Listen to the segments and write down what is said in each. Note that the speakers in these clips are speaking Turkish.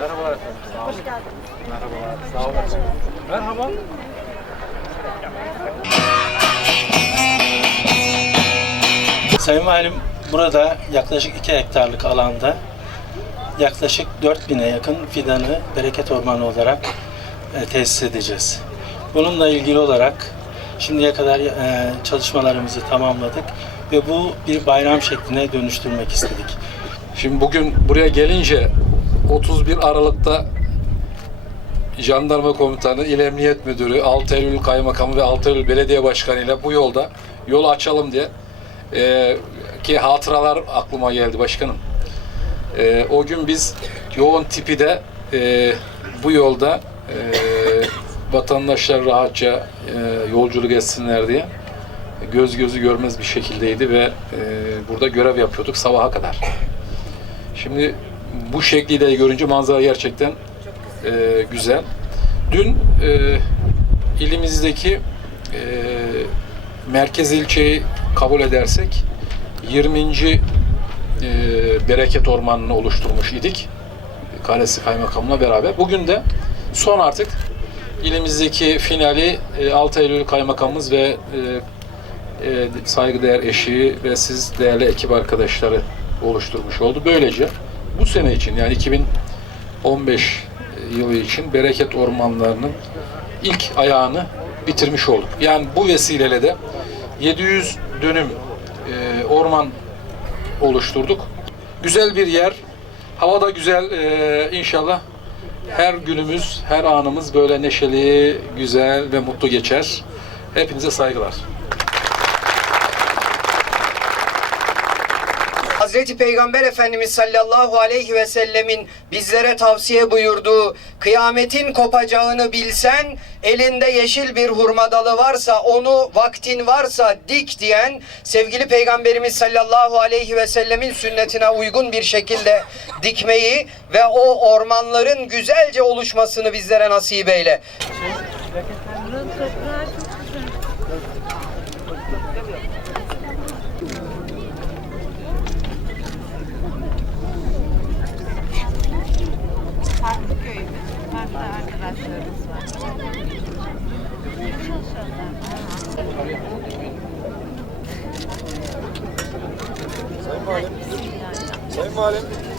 Merhabalar efendim. Sağ olun. Hoş geldiniz. Merhabalar. Sağ olun. Merhaba. Sayın Valim burada yaklaşık 2 hektarlık alanda yaklaşık 4000'e yakın fidanı bereket ormanı olarak e, tesis edeceğiz. Bununla ilgili olarak şimdiye kadar e, çalışmalarımızı tamamladık ve bu bir bayram şekline dönüştürmek istedik. Şimdi bugün buraya gelince 31 Aralık'ta Jandarma Komutanı, İl Emniyet Müdürü, 6 Eylül Kaymakamı ve 6 Eylül Belediye Başkanı ile bu yolda yol açalım diye e, ki hatıralar aklıma geldi başkanım. E, o gün biz yoğun tipi de e, bu yolda e, vatandaşlar rahatça e, yolculuk etsinler diye göz gözü görmez bir şekildeydi ve e, burada görev yapıyorduk sabaha kadar. Şimdi bu şekliyle görünce manzara gerçekten e, güzel. Dün e, ilimizdeki e, merkez ilçeyi kabul edersek 20. E, bereket ormanını oluşturmuş idik. Kalesi Kaymakam'la beraber. Bugün de son artık ilimizdeki finali e, 6 Eylül Kaymakamımız ve e, e, saygıdeğer eşi ve siz değerli ekip arkadaşları oluşturmuş oldu. Böylece bu sene için yani 2015 yılı için bereket ormanlarının ilk ayağını bitirmiş olduk. Yani bu vesileyle de 700 dönüm e, orman oluşturduk. Güzel bir yer. Hava da güzel e, inşallah. Her günümüz, her anımız böyle neşeli, güzel ve mutlu geçer. Hepinize saygılar. Hazreti Peygamber Efendimiz sallallahu aleyhi ve sellemin bizlere tavsiye buyurduğu kıyametin kopacağını bilsen elinde yeşil bir hurma dalı varsa onu vaktin varsa dik diyen sevgili Peygamberimiz sallallahu aleyhi ve sellemin sünnetine uygun bir şekilde dikmeyi ve o ormanların güzelce oluşmasını bizlere nasip eyle. Arkadaşlarımız var. Sayın Valim.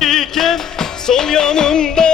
İken sol yanımda